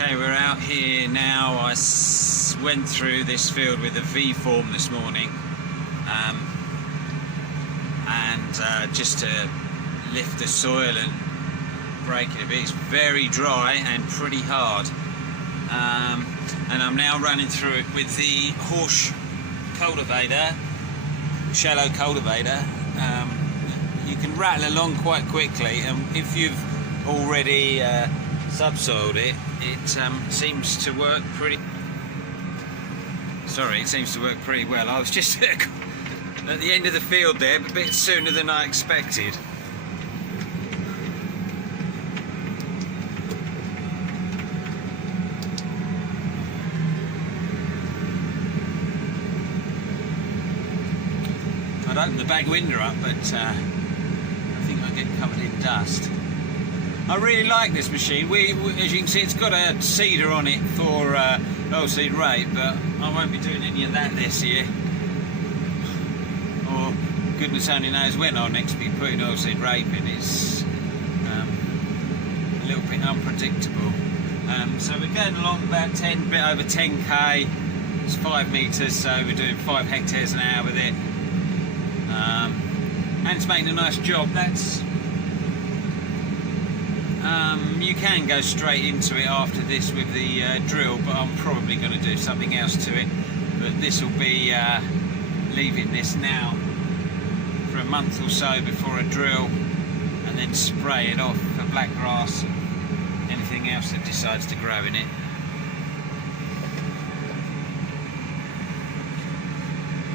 Okay, we're out here now. I went through this field with a V form this morning, and just to lift the soil and break it a bit. It's very dry and pretty hard, and I'm now running through it with the Horsch cultivator, shallow cultivator. You can rattle along quite quickly, and if you've already subsoiled it, it seems to work pretty. It seems to work pretty well. I was just at the end of the field there, but a bit sooner than I expected. I'd open the back window up, but I think I'll get covered in dust. I really like this machine. As you can see, it's got a seeder on it for oilseed rape, but I won't be doing any of that this year. Or goodness only knows when I'll next be putting oilseed rape in. It's a little bit unpredictable. So we're going along about a bit over 10k. It's 5 metres, so we're doing 5 hectares an hour with it. And it's making a nice job. You can go straight into it after this with the drill, but I'm probably going to do something else to it. But this will be leaving this now for a month or so before a drill, and then spray it off for black grass and anything else that decides to grow in it.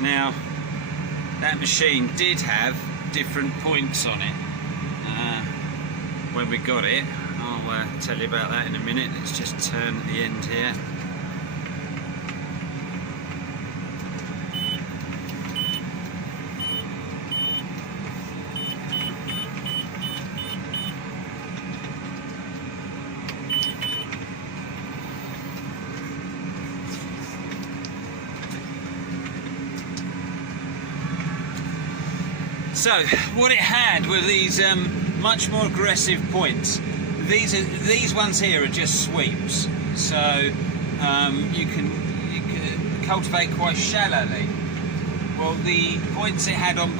Now, that machine did have different points on it when we got it. I'll tell you about that in a minute. Let's just turn at the end here. So what it had were these much more aggressive points. These ones here are just sweeps, so you can cultivate quite shallowly. Well, the points it had on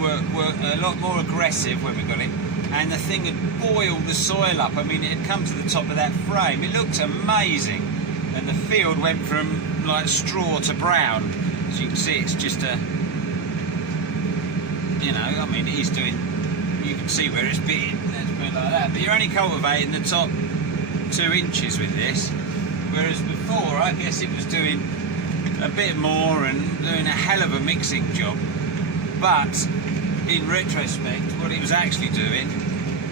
were a lot more aggressive when we got it, and the thing had boiled the soil up. I mean, it had come to the top of that frame. It looked amazing, and the field went from like straw to brown. As you can see, it's just a, you know, I mean, he's doing, you can see where it's bitten, let's put it like that, but you're only cultivating the top 2 inches with this, whereas before I guess it was doing a bit more and doing a hell of a mixing job. But in retrospect, what it was actually doing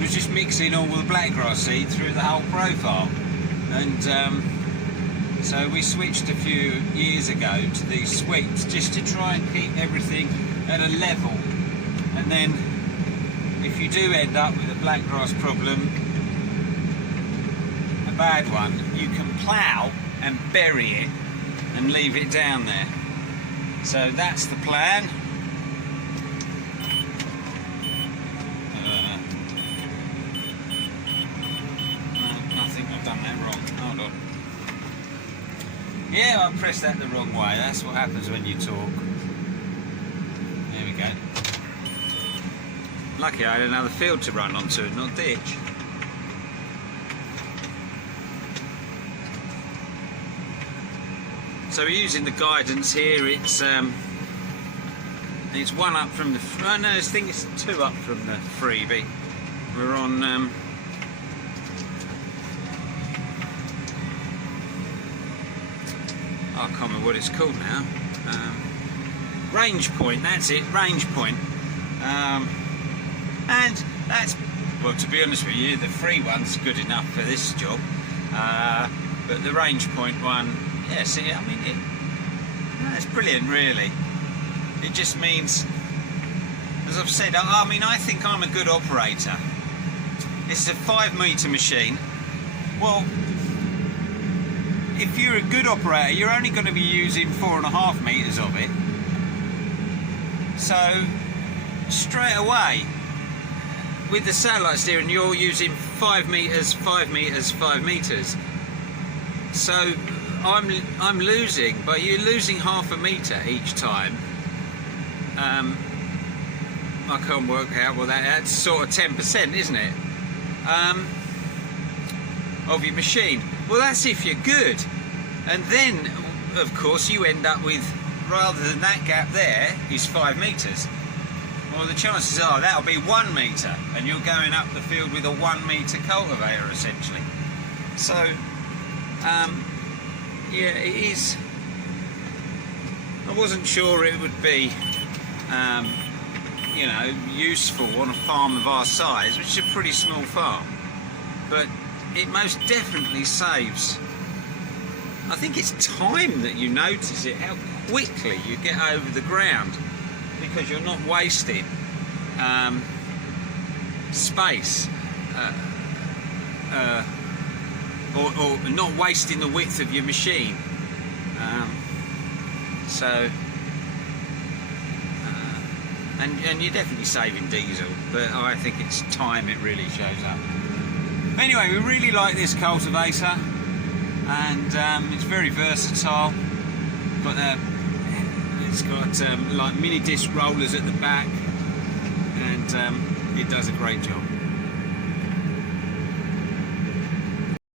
was just mixing all the blackgrass seed through the whole profile. And so we switched a few years ago to these sweeps just to try and keep everything at a level. And then if you do end up with a blackgrass problem, a bad one, you can plough and bury it and leave it down there. So that's the plan. I think I've done that wrong. Hold on. Yeah, I pressed that the wrong way. That's what happens when you talk. There we go. Lucky I had another field to run onto and not ditch. So we're using the guidance here. It's 1 up from the. Oh no, I think it's 2 up from the freebie. We're on. I can't remember what it's called now. Range point. That's it. Range point. And that's, well, to be honest with you, the free one's good enough for this job, but the range point one, yeah, see, I mean, it's brilliant, really. It just means, as I've said, I mean, I think I'm a good operator. It's a 5 metre machine. Well, if you're a good operator, you're only going to be using 4.5 metres of it. So, straight away, with the satellite steering, you're using 5 metres, 5 metres, 5 metres. So I'm losing, but you're losing half a metre each time. I can't work out, well that's sort of 10%, isn't it? Of your machine. Well, that's if you're good. And then, of course, you end up with, rather than that gap there is 5 metres. Well, the chances are that'll be 1 metre, and you're going up the field with a 1 metre cultivator, essentially. So, yeah, it is. I wasn't sure it would be, you know, useful on a farm of our size, which is a pretty small farm, but it most definitely saves. I think it's time that you notice it, how quickly you get over the ground, because you're not wasting space or not wasting the width of your machine. And you're definitely saving diesel, but I think it's time it really shows up. Anyway, we really like this cultivator, and it's very versatile. It's got like mini disc rollers at the back, and it does a great job.